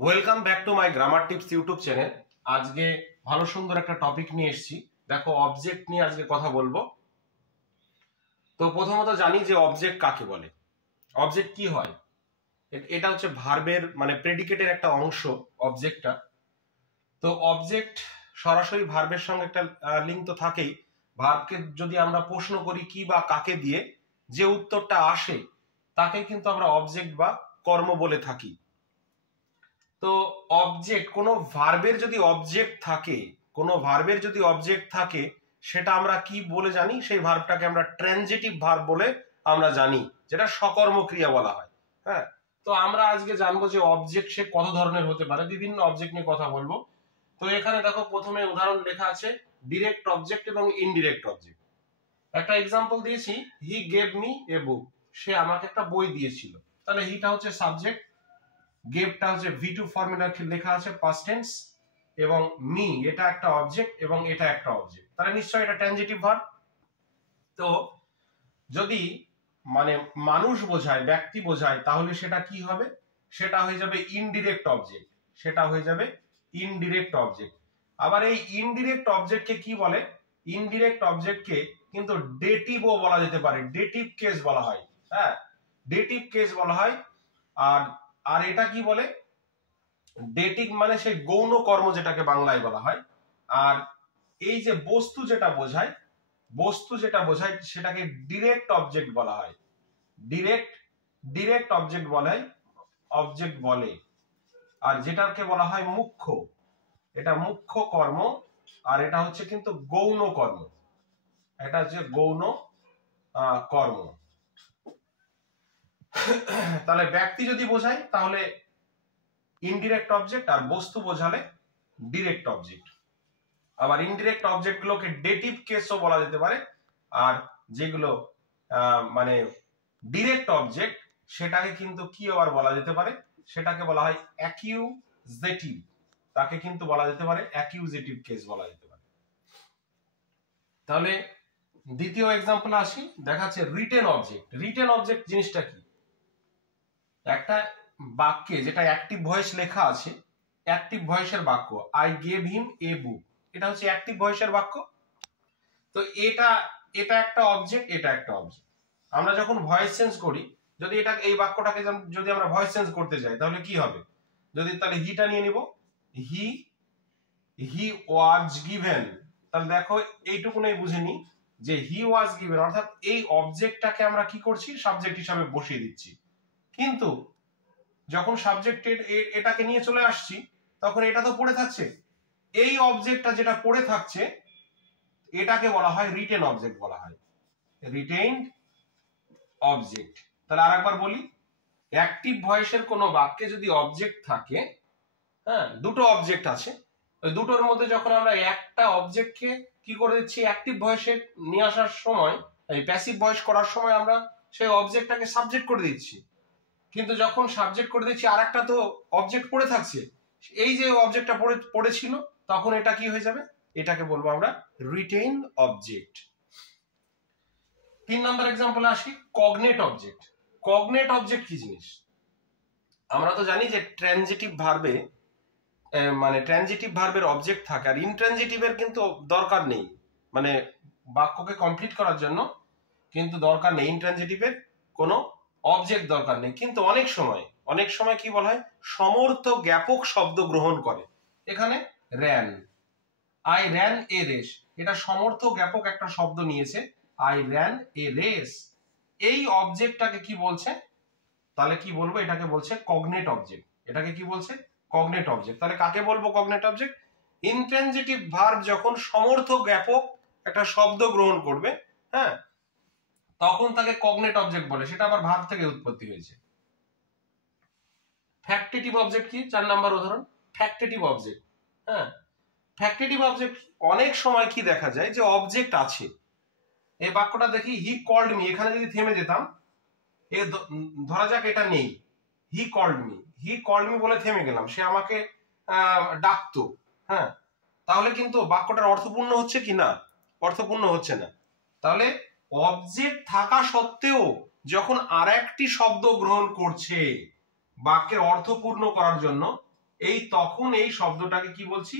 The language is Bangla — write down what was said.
Welcome back to my grammar tips YouTube channel. আজকে ভালো সুন্দর একটা টপিক নিয়ে এসেছি। দেখো, অবজেক্ট নিয়ে আজকে কথা বলবো। তো প্রথমত জানি যে অবজেক্ট কাকে বলে। অবজেক্ট কি হয়? এটা হচ্ছে ভার্বের মানে প্রেডিকেটের একটা অংশ অবজেক্টটা। তো অবজেক্ট সরাসরি ভার্বের সঙ্গে একটা লিঙ্ক তো থাকেই। ভার্বকে যদি আমরা প্রশ্ন করি কি বা কাকে দিয়ে, যে উত্তরটা আসে তাকে কিন্তু আমরা অবজেক্ট বা কর্ম বলে থাকি। তো অবজেক্ট কোনো ভার্বের যদি অবজেক্ট থাকে সেটা আমরা কি বলে জানি? সেই ভার্বটাকে আমরা ট্রানজিটিভ ভার্ব বলে আমরা জানি, যেটা সকর্ম ক্রিয়া বলা হয়। হ্যাঁ, তো আমরা আজকে জানবো যে অবজেক্ট সে কত ধরনের হতে পারে, বিভিন্ন অবজেক্ট নিয়ে কথা বলবো। তো এখানে দেখো, প্রথমে উদাহরণ লেখা আছে ডিরেক্ট অবজেক্ট এবং ইনডিরেক্ট অবজেক্ট। একটা এক্সাম্পল দিয়েছি, হি গেভ মি এ বুক, সে আমাকে একটা বই দিয়েছিল। তাহলে হিটা হচ্ছে সাবজেক্ট, গেভটা হচ্ছে V2 ফর্মুলা লেখা আছে পাস্ট টেন্স, এবং মি এটা একটা অবজেক্ট এবং এটা একটা অবজেক্ট, তাহলে নিশ্চয়ই এটা ট্রানজিটিভ ভার্ব। তো যদি মানে মানুষ বোঝায়, ব্যক্তি বোঝায়, তাহলে সেটা কি হবে? সেটা হয়ে যাবে ইনডিরেক্ট অবজেক্ট। আবার এই ইনডিরেক্ট অবজেক্টকে কি বলে? ইনডিরেক্ট অবজেক্টকে কিন্তু ডেটিভও বলা যেতে পারে, ডেটিভ কেস বলা হয়। হ্যাঁ, ডেটিভ কেস বলা হয়। আর এটা কি বলে? ডেটিভ মানে সেই গৌণ কর্ম যেটাকে বাংলায় বলা হয়। আর এই যে বস্তু যেটা বোঝায় সেটাকে ডিরেক্ট অবজেক্ট বলা হয়। ডিরেক্ট অবজেক্ট বলে। আর যেটাকে বলা হয় মুখ্য, এটা মুখ্য কর্ম। আর এটা হচ্ছে কিন্তু গৌণ কর্ম, এটা হচ্ছে গৌণ কর্ম। তাহলে ব্যক্তি যদি বোঝায় তাহলে ইনডিরেক্ট অবজেক্ট, আর বস্তু বোঝালে ডিরেক্ট অবজেক্ট। আবার ইনডিরেক্ট অবজেক্ট গুলোকে ডেটিভ কেসও বলা যেতে পারে। আর যেগুলো মানে ডিরেক্ট অবজেক্ট সেটাকে কিন্তু কি আবার বলা যেতে পারে? সেটাকে বলা হয় অ্যাকিউজেটিভ, তাকে কিন্তু বলা যেতে পারে অ্যাকিউজেটিভ কেস বলা যেতে পারে। তাহলে দ্বিতীয় এক্সাম্পল আসি, দেখাচ্ছে রিটেন অবজেক্ট। রিটেন অবজেক্ট জিনিসটা কি? একটা বাক্যে যেটা অ্যাক্টিভ ভয়েস লেখা আছে, অ্যাক্টিভ ভয়েসের বাক্য, আই গেভ হিম এ বুক, এটা হচ্ছে অ্যাক্টিভ ভয়েসের বাক্য। তো এটা একটা অবজেক্ট, এটা একটা অবজেক্ট। আমরা যখন ভয়েস চেঞ্জ করি, যদি এটা এই বাক্যটাকে যদি আমরা ভয়েস চেঞ্জ করতে যাই তাহলে কি হবে? তাহলে হিটা নিয়ে নিব, হি ওয়াজ গিভেন। তাহলে দেখো, এইটুকুনই বুঝে নি যে হি ওয়াজ গিভেন অর্থাৎ এই অবজেক্টটাকে আমরা কি করছি? সাবজেক্ট হিসাবে বসিয়ে দিচ্ছি। কিন্তু যখন সাবজেক্টের এটাকে নিয়ে চলে আসছি, তখন এটা তো পড়ে থাকছে। এই অবজেক্টটা যেটা পড়ে থাকছে এটাকে বলা হয় রিটেন অবজেক্ট বলা হয়, রিটেইনড অবজেক্ট। তাহলে আরেকবার বলি, অ্যাক্টিভ ভয়েসের কোন বাক্যে যদি অবজেক্ট থাকে, হ্যাঁ, দুটো অবজেক্ট আছে, ওই দুটোর মধ্যে যখন আমরা একটা অবজেক্টকে কি করে দিচ্ছি? অ্যাক্টিভ ভয়েসে নিয়ে আসার সময়, এই প্যাসিভ ভয়েস করার সময় আমরা সেই অবজেক্টটাকে সাবজেক্ট করে দিচ্ছি। কিন্তু যখন সাবজেক্ট করে দিচ্ছি আর একটা তো অবজেক্ট পড়ে থাকছে, এই যে অবজেক্টটা পড়েছিল, তখন এটা কি হয়ে যাবে? এটাকে বলবো আমরা রিটেইন অবজেক্ট। 3 নম্বর এক্সাম্পলে আসি, কগনেট অবজেক্ট। কগনেট অবজেক্ট কি জিনিস? আমরা তো জানি যে ট্রানজিটিভ ভার্বের অবজেক্ট থাকে, আর ইনট্রানজিটিভের কিন্তু দরকার নেই, মানে বাক্যকে কমপ্লিট করার জন্য কিন্তু দরকার নেই, ইনট্রানজিটিভের কোনো অবজেক্ট দরকার নেই। কিন্তু অনেক সময় কি বলা হয়? সমর্থ জ্ঞাপক শব্দ গ্রহণ করে। এখানে ran, I ran a race, এটা সমর্থ জ্ঞাপক একটা শব্দ নিয়েছে, আই র্যান এ রেস। এই অবজেক্টটাকে কি বলছে? তাহলে কি বলবো? এটাকে বলছে কগনেট অবজেক্ট। এটাকে কি বলছে? Cognate object. তাহলে কাকে বলবো কগনেট অবজেক্ট? ইনট্রানজিটিভ ভার্ব যখন সমর্থ জ্ঞাপক একটা শব্দ গ্রহণ করবে, হ্যাঁ, তখন তাকে কগনেট অবজেক্ট বলে। সেটা আবার ভার্ব থেকে উৎপত্তি হয়েছে। ফ্যাক্টেটিভ অবজেক্ট কি? 4 নম্বর উদাহরণ, ফ্যাক্টেটিভ অবজেক্ট। হ্যাঁ, ফ্যাক্টেটিভ অবজেক্ট অনেক সময় কি দেখা যায় যে অবজেক্ট আছে। এই বাক্যটা দেখি, হি কল্ড মি, এখানে যদি থেমে যেতাম, ধরা যাক এটা নেই, হি কল্ড মি বলে থেমে গেলাম, সে আমাকে ডাকতো, হ্যাঁ, তাহলে কিন্তু বাক্যটার অর্থপূর্ণ হচ্ছে কি না? অর্থপূর্ণ হচ্ছে না। তাহলে অবজেক্ট থাকা সত্ত্বেও যখন আর একটি শব্দ গ্রহণ করছে বাক্যের অর্থপূর্ণ করার জন্য, এই তখন এই শব্দটাকে কি বলছি